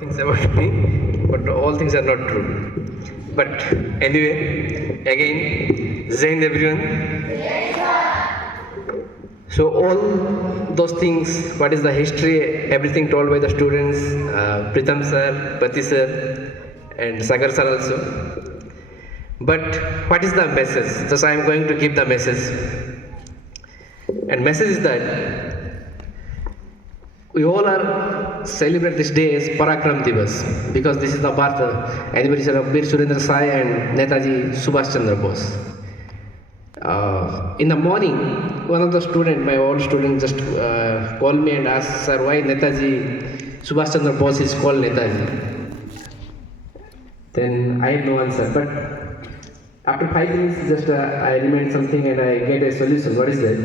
things about me, but all things are not true. But anyway, again, Zain everyone. So all those things, what is the history, everything told by the students, Pritam sir, Pati sir, and Sagar sir also. But what is the message? Just I am going to give the message. And message is that we all are celebrate this day as Parakram Divas because this is the birth anniversary of Bir Surendra Sai and Netaji Subhash Chandra Bose. In the morning, one of the students, my old student, just called me and asked, "Sir, why Netaji Subhash Chandra Bose is called Netaji?" Then I have no answer. But after 5 minutes, just I remind something and I get a solution. What is that?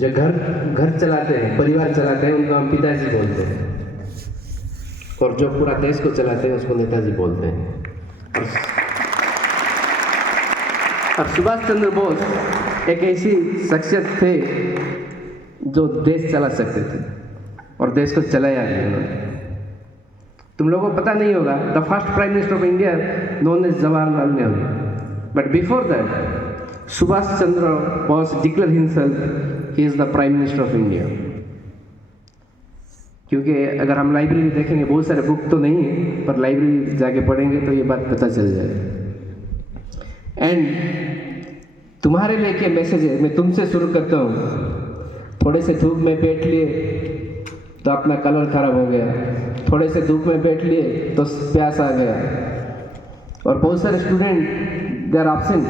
जो घर चलाते हैं, परिवार चलाते हैं, उनको हम पिताजी बोलते हैं, और जो पूरा देश को चलाते हैं उसको नेताजी बोलते हैं। और सुभाष चंद्र बोस एक ऐसी शख्सियत थे जो देश चला सकते थे और देश को चलाया भी उन्होंने। तुम लोगों को पता नहीं होगा, the first prime minister of India known as Jawaharlal Nehru, but before that Subhash Chandra Bose declared himself he is the Prime Minister of India. क्योंकि अगर हम लाइब्रेरी देखेंगे, बहुत सारे बुक तो नहीं है, पर लाइब्रेरी जाके पढ़ेंगे तो ये बात पता चल जाएगी। एंड तुम्हारे लिए क्या मैसेज है, मैं तुमसे शुरू करता हूँ। थोड़े से धूप में बैठ लिए तो अपना कलर खराब हो गया, थोड़े से धूप में बैठ लिए तो प्यास आ गया, और बहुत सारे student they are absent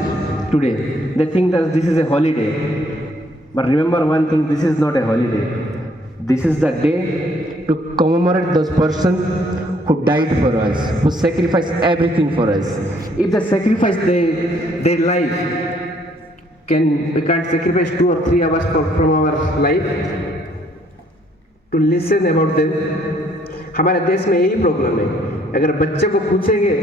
today. They think that this is a holiday. But remember one thing, this is not a holiday. This is the day to commemorate those persons who died for us, who sacrificed everything for us. If they sacrifice their life, we can't sacrifice 2 or 3 hours from our life to listen about them. हमारे देश में यही problem है। अगर बच्चे को पूछेंगे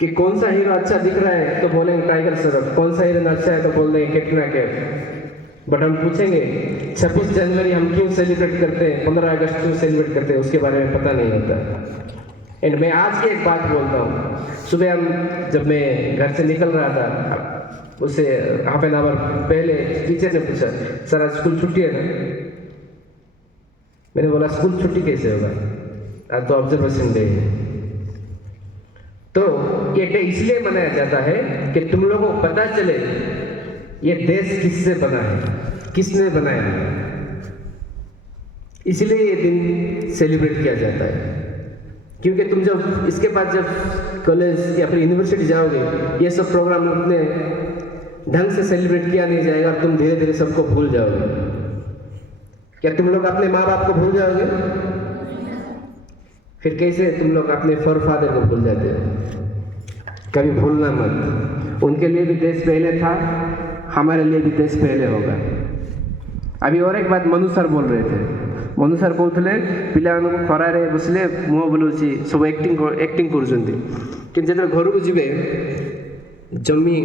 कि कौन सा हीरो अच्छा दिख रहा है तो बोलेंगे टाइगर श्रॉफ, कौन सा हीरोइन अच्छा है तो बोल देंगे कैटरीना कैफ। बट हम पूछेंगे 26 जनवरी हम क्यों सेलिब्रेट करते हैं, 15 अगस्त क्यों सेलिब्रेट करते हैं, उसके बारे में पता नहीं होता। एंड मैं आज की एक बात बोलता हूँ। सुबह जब मैं घर से निकल रहा था, उससे हाफ एन आवर पहले टीचर ने पूछा, सर आज स्कूल छुट्टी है ना? मैंने बोला स्कूल छुट्टी कैसे होगा, आज तो ऑब्जर्वेशन डे है। तो ये डे इसलिए मनाया जाता है कि तुम लोगों को पता चले ये देश किससे बना है, किसने बनाया है, इसलिए ये दिन सेलिब्रेट किया जाता है। क्योंकि तुम जब इसके बाद जब कॉलेज या फिर यूनिवर्सिटी जाओगे, ये सब प्रोग्राम उतने ढंग से सेलिब्रेट किया नहीं जाएगा और तुम धीरे धीरे सबको भूल जाओगे। क्या तुम लोग अपने माँ बाप को भूल जाओगे? फिर कैसे तुम लोग अपने फोरफादर को भूल जाते हो? कभी भूलना मत। उनके लिए भी देश पहले था, हमारे लिए भी देश पहले होगा। अभी और एक बात मनु सर बोल रहे थे। मनु सर कहते पिलाମାନଙ୍କୁ ଖରାରେ ବସିଲେ ମୁହଁ ବୁଲଉଛି, ସବୁ एक्टिंग କରୁଛନ୍ତି, କିନ୍ତୁ ଯେତେବେଳେ ଘରକୁ ଯିବେ ଜମି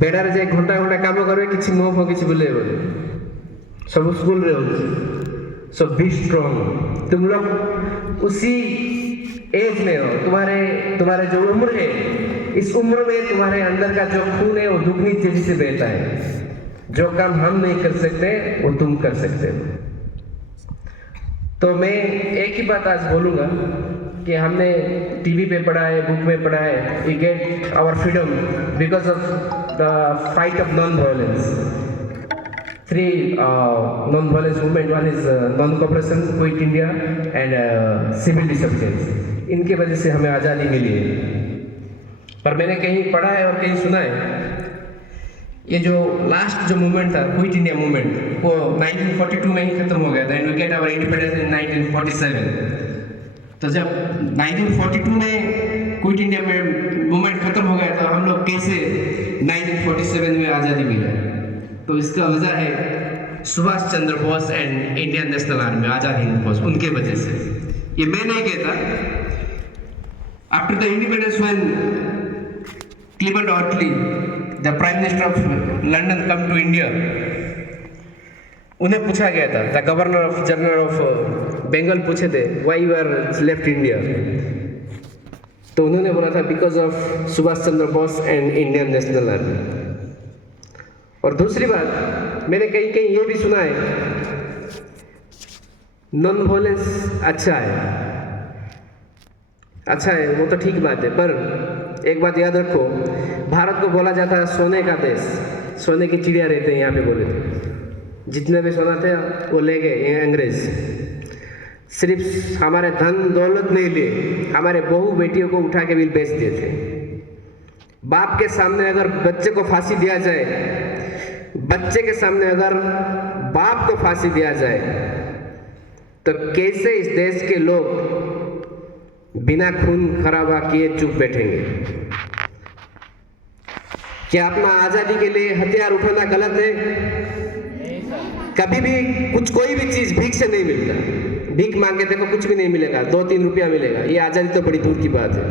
ବେଡ଼ାରେ ଯାଇ ଘଣ୍ଟା ଘଣ୍ଟା କାମ କରିବେ, କିଛି ମୁହଁ ଫୁହ କିଛି ବୁଲେଇବନି। ସବୁ ସ୍କୁଲରେ ହେଉଛି। सो बी स्ट्रॉन्ग। तुम लोग उसी एज में हो, तुम्हारे जो उम्र है, इस उम्र में तुम्हारे अंदर का जो खून है वो दुगनी तेजी से बहता है। जो काम हम नहीं कर सकते वो तुम कर सकते हो। तो मैं एक ही बात आज बोलूँगा कि हमने टीवी पे पढ़ा है, बुक में पढ़ा है, we get our freedom because of the fight of non violence. 3 non-violence movement, one is non-cooperation, Quit India and civil disobedience। इनके वजह से हमें आज़ादी मिली है। पर मैंने कहीं पढ़ा है और कहीं सुना है, ये जो लास्ट जो मूवमेंट था, क्विट इंडिया मूवमेंट, वो 1942 में ही खत्म हो गया था। And we get our independence in 1947। तो जब 1942 में क्विट इंडिया में मूवमेंट खत्म हो गया, तो हम लोग कैसे 1947 में आज़ादी मिला? तो इसका वजह है Subhash Chandra Bose and Indian National Army, Azad Hind Fauj, उनके वजह से। ये मैं नहीं कहता। After the independence when Clement Attlee the prime minister of London come to India, उन्हें पूछा गया था, the governor of general of Bengal पूछे थे why you are left India, तो उन्होंने बोला था because of Subhash Chandra Bose and Indian National Army. और दूसरी बात मैंने कहीं कहीं ये भी सुना है, नॉन वायलेंस अच्छा है, वो तो ठीक बात है, पर एक बात याद रखो, भारत को बोला जाता है सोने का देश, सोने की चिड़िया रहते हैं यहाँ पे बोले थे, जितने भी सोना थे वो ले गए ये अंग्रेज। सिर्फ हमारे धन दौलत नहीं लिए, हमारे बहू बेटियों को उठा के भी बेच दिए थे। बाप के सामने अगर बच्चे को फांसी दिया जाए, बच्चे के सामने अगर बाप को फांसी दिया जाए, तो कैसे इस देश के लोग बिना खून खराबा किए चुप बैठेंगे? क्या अपना आजादी के लिए हथियार उठाना गलत है? कभी भी कोई भी चीज भीख से नहीं मिलता, भीख मांग के देखो कुछ भी नहीं मिलेगा, 2-3 रुपया मिलेगा, ये आजादी तो बड़ी दूर की बात है।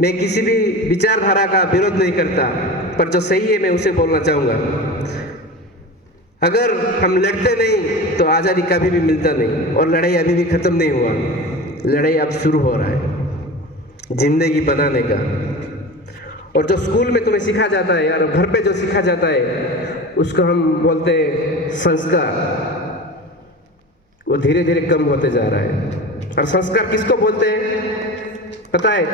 मैं किसी भी विचारधारा का विरोध नहीं करता, पर जो सही है मैं उसे बोलना चाहूंगा। अगर हम लड़ते नहीं तो आजादी कभी भी मिलता नहीं, और लड़ाई अभी भी खत्म नहीं हुआ, लड़ाई अब शुरू हो रहा है जिंदगी बनाने का। और जो स्कूल में तुम्हें सिखा जाता है यार, घर पे जो सिखा जाता है उसको हम बोलते हैं संस्कार, वो धीरे धीरे कम होते जा रहा है। और संस्कार किसको बोलते हैं पता है?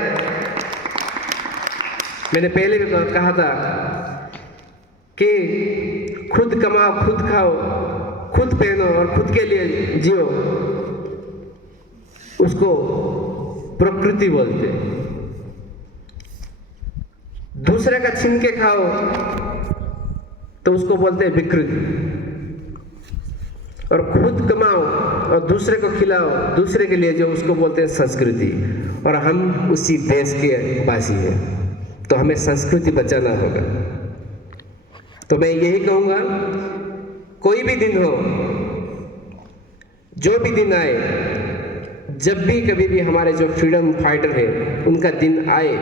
मैंने पहले भी कहा था कि खुद कमाओ, खुद खाओ, खुद पहनो और खुद के लिए जियो, उसको प्रकृति बोलते हैं। दूसरे का छीन के खाओ तो उसको बोलते हैं विकृति, और खुद कमाओ और दूसरे को खिलाओ, दूसरे के लिए जो, उसको बोलते हैं संस्कृति। और हम उसी देश के वासी हैं, तो हमें संस्कृति बचाना होगा। तो मैं यही कहूँगा, कोई भी दिन हो, जो भी दिन आए, जब भी कभी भी हमारे जो फ्रीडम फाइटर है उनका दिन आए,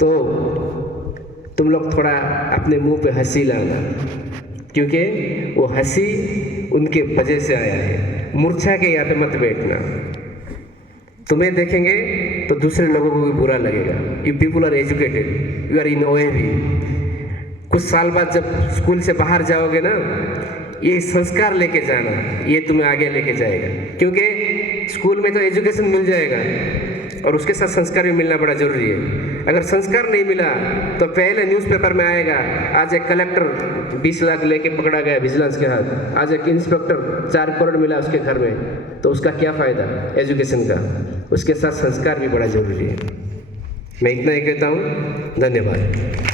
तो तुम लोग थोड़ा अपने मुंह पे हंसी लाना, क्योंकि वो हंसी उनके वजह से आया है। मूर्छा के यहाँ पे मत बैठना, तुम्हें देखेंगे तो दूसरे लोगों को भी बुरा लगेगा। You people are educated, you are in OAV। कुछ साल बाद जब स्कूल से बाहर जाओगे ना, ये संस्कार लेके जाना, ये तुम्हें आगे लेके जाएगा। क्योंकि स्कूल में तो एजुकेशन मिल जाएगा और उसके साथ संस्कार भी मिलना बड़ा जरूरी है। अगर संस्कार नहीं मिला तो पहले न्यूज़पेपर में आएगा, आज एक कलेक्टर 20 लाख लेके पकड़ा गया विजिलेंस के हाथ, आज एक इंस्पेक्टर 4 करोड़ मिला उसके घर में, तो उसका क्या फ़ायदा एजुकेशन का? उसके साथ संस्कार भी बड़ा जरूरी है। मैं इतना ही कहता हूँ, धन्यवाद।